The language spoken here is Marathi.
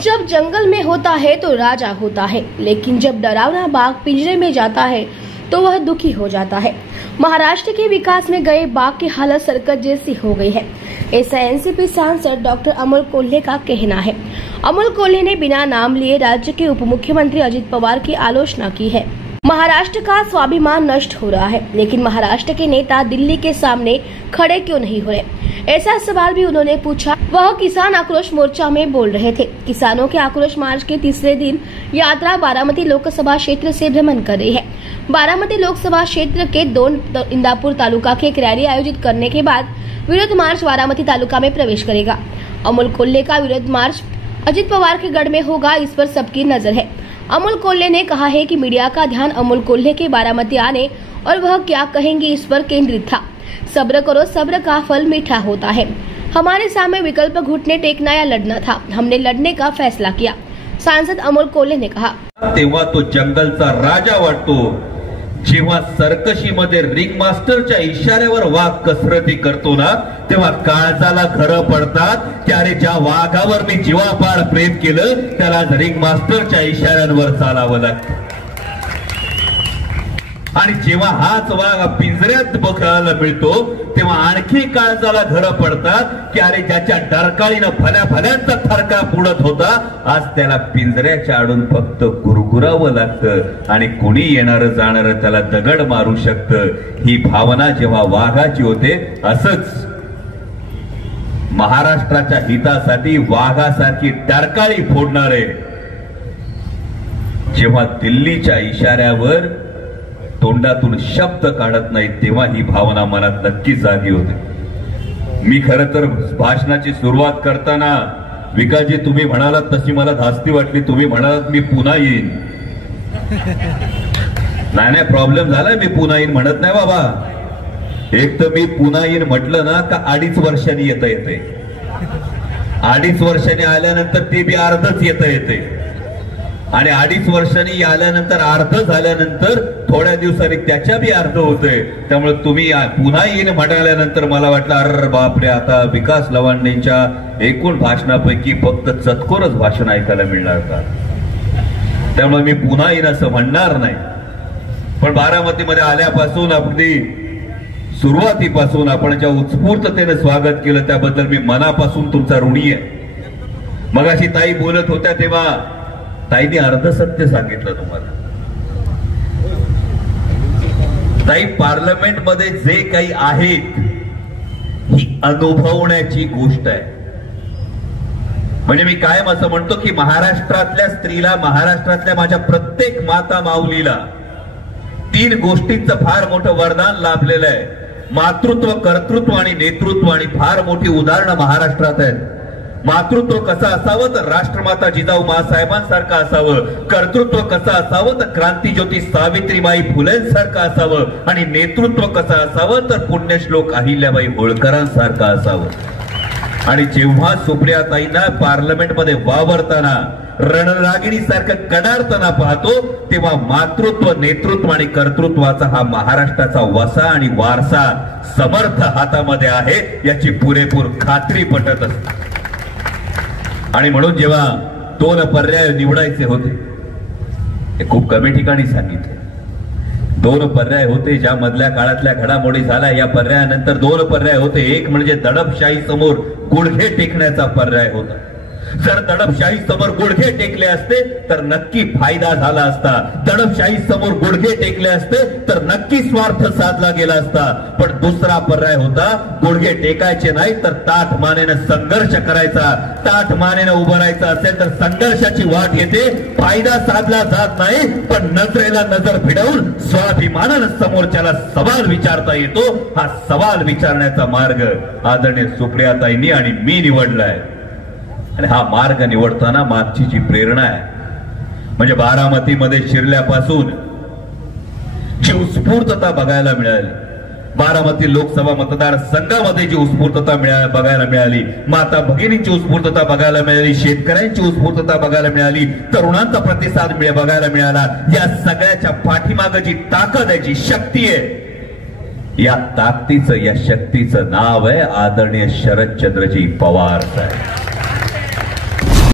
जब जंगल में होता है तो राजा होता है, लेकिन जब डरावना बाघ पिंजरे में जाता है तो वह दुखी हो जाता है। महाराष्ट्र के विकास में गए बाघ की हालत सर्कस जैसी हो गई है, ऐसा एनसीपी सांसद डॉक्टर अमोल कोल्हे का कहना है। अमोल कोल्हे ने बिना नाम लिए राज्य के उप मुख्यमंत्री अजित पवार की आलोचना की है। महाराष्ट्र का स्वाभिमान नष्ट हो रहा है, लेकिन महाराष्ट्र के नेता दिल्ली के सामने खड़े क्यों नहीं हो रहे, ऐसा सवाल भी उन्होंने पूछा। वह किसान आक्रोश मोर्चा में बोल रहे थे। किसानों के आक्रोश मार्च के तीसरे दिन यात्रा बारामती लोकसभा क्षेत्र से भ्रमण कर रही है। बारामती लोकसभा क्षेत्र के इंदापुर तालुका की एक रैली आयोजित करने के बाद विरोध मार्च बारामती तालुका में प्रवेश करेगा। अमोल कोल्हे का विरोध मार्च अजित पवार के गढ़ में होगा, इस पर सबकी नजर है। अमोल कोल्हे ने कहा है कि मीडिया का ध्यान अमोल कोल्हे के बारामती आने और वह क्या कहेंगे इस पर केंद्रित था। सब्र करो, सब्र का फल मीठा होता है। हमारे सामने विकल्प घुटने टेकना या लड़ना था, हमने लड़ने का फैसला किया, सांसद अमोल कोल्हे ने कहा। तेव्हा तो जंगलचा राजा वाटतो, जेव्हा सर्कशीमध्ये रिंग मास्टरच्या इशाऱ्यावर वाघ कसरती करतो ना, तेव्हा काळजाला खरं पडतात की अरे ज्या वाघावर मी जीवापाड प्रेम केलं त्याला रिंग मास्टरच्या इशाऱ्यांवर चालावं लागतं। आणि जेव्हा हाच वाघ पिंजऱ्यात बघायला मिळतो तेव्हा आणखी काळजाला घरं पडतात की अरे ज्याच्या डरकाळीनं भल्या भल्यांचा थरका उडत होता, आज त्याला पिंजऱ्याच्या आडून फक्त गुरगुरावं लागतं आणि कोणी येणारं जाणारं त्याला दगड मारू शकतं। ही भावना जेव्हा वाघाची होते, असंच महाराष्ट्राच्या हितासाठी वाघासारखी डरकाळी फोडणारे जेव्हा दिल्लीच्या इशाऱ्यावर तोंडातून शब्द काढत नाही, तेव्हा ही भावना मनात नक्की जागी होते। मी खरं तर भाषणाची सुरुवात करताना विकाजी तुम्ही म्हणालात तशी मला धास्ती वाटली, तुम्ही म्हणालात मी पुन्हा येईन। नाही प्रॉब्लेम झालाय, मी पुन्हा येईन म्हणत नाही बाबा। एक तर मी पुन्हा येईन म्हटलं ना का 2.5 वर्षांनी येता येते, 2.5 वर्षांनी आल्यानंतर ते बी अर्धच येता येते आणि 2.5 वर्षांनी आल्यानंतर अर्ध झाल्यानंतर थोड्या दिवसांनी त्याच्या बी अर्ध होतंय। त्यामुळे तुम्ही पुन्हा येईन म्हणाल्यानंतर मला वाटलं अरे बापरे, आता विकास लवांडेंच्या एकूण भाषणापैकी फक्त चतकोरच भाषण ऐकायला मिळणार का, त्यामुळे मी पुन्हा येईन असं म्हणणार नाही। पण बारामतीमध्ये आल्यापासून अगदी सुरुवातीपासून आपण ज्या उत्स्फूर्ततेने स्वागत केलं त्याबद्दल मी मनापासून तुमचा ऋणी आहे। मगाशी ताई बोलत होत्या तेव्हा ताईने अर्धसत्य सांगितलं तुम्हाला। ताई, पार्लमेंट मध्ये जे काही आहेत ही अनुभवण्याची गोष्ट आहे। म्हणजे मी कायम असं म्हणतो की महाराष्ट्रातल्या स्त्रीला, महाराष्ट्रातल्या माझ्या प्रत्येक माता माऊलीला 3 गोष्टींचं फार मोठं वरदान लाभलेलं आहे। मातृत्व, कर्तृत्व आणि नेतृत्व, आणि फार मोठी उदाहरणं महाराष्ट्रात आहेत। मातृत्व कसं असावं तर राष्ट्रमाता जिजाऊ माँसाहेबांसारखं असावं, कर्तृत्व कसं असावं तर क्रांतीज्योती सावित्रीबाई फुलेंसारखं असावं, आणि नेतृत्व कसं असावं तर पुण्यश्लोक अहिल्याबाई होळकरांसारखं असावं। आणि जेव्हा सुप्रियाताईंना पार्लमेंटमध्ये वावरताना रणरागिणीसारखं कडारताना पाहतो तेव्हा मातृत्व, नेतृत्व आणि कर्तृत्वाचा हा महाराष्ट्राचा वसा आणि वारसा समर्थ हातामध्ये आहे याची पुरेपूर खात्री पटत असते। आणि म्हणून जेव्हा 2 पर्याय निवडायचे होते, हे खूप कमी ठिकाणी सांगितले, 2 पर्याय होते ज्या मधल्या काळातल्या घडामोडी झाल्या। या पर्यायानंतर 2 पर्याय होते। एक म्हणजे दडपशाही समोर गुडघे टेकण्याचा पर्याय होता। जर दडपशाही समोर गुडघे टेकले असते तर नक्की फायदा झाला असता, दडपशाही समोर गुडघे टेकले असते तर नक्की स्वार्थ साधला गेला असता। पण दुसरा पर्याय होता, गुडघे टेकायचे नाही तर ताठ मानेनं संघर्ष करायचा, ताठ मानेनं उभं राहायचं असेल तर संघर्षाची वाट येते, फायदा साधला जात नाही पण नजरेला नजर भिडवून स्वाभिमानानं समोरच्याला सवाल विचारता येतो। हा सवाल विचारण्याचा मार्ग आदरणीय सुप्रियाताईंनी आणि मी निवडलाय। आणि हा मार्ग निवडताना मागची जी प्रेरणा आहे म्हणजे बारामतीमध्ये शिरल्यापासून जी उत्स्फूर्तता बघायला मिळाली, बारामती लोकसभा मतदारसंघामध्ये जी उत्स्फूर्तता बघायला मिळाली, माता भगिनींची उत्स्फूर्तता बघायला मिळाली, शेतकऱ्यांची उत्स्फूर्तता बघायला मिळाली, तरुणांचा प्रतिसाद बघायला मिळाला, या सगळ्याच्या पाठीमागे जी ताकद आहे, जी शक्ती आहे, या ताकदीचं, या शक्तीचं नाव आहे आदरणीय शरदचंद्रजी पवार साहेब।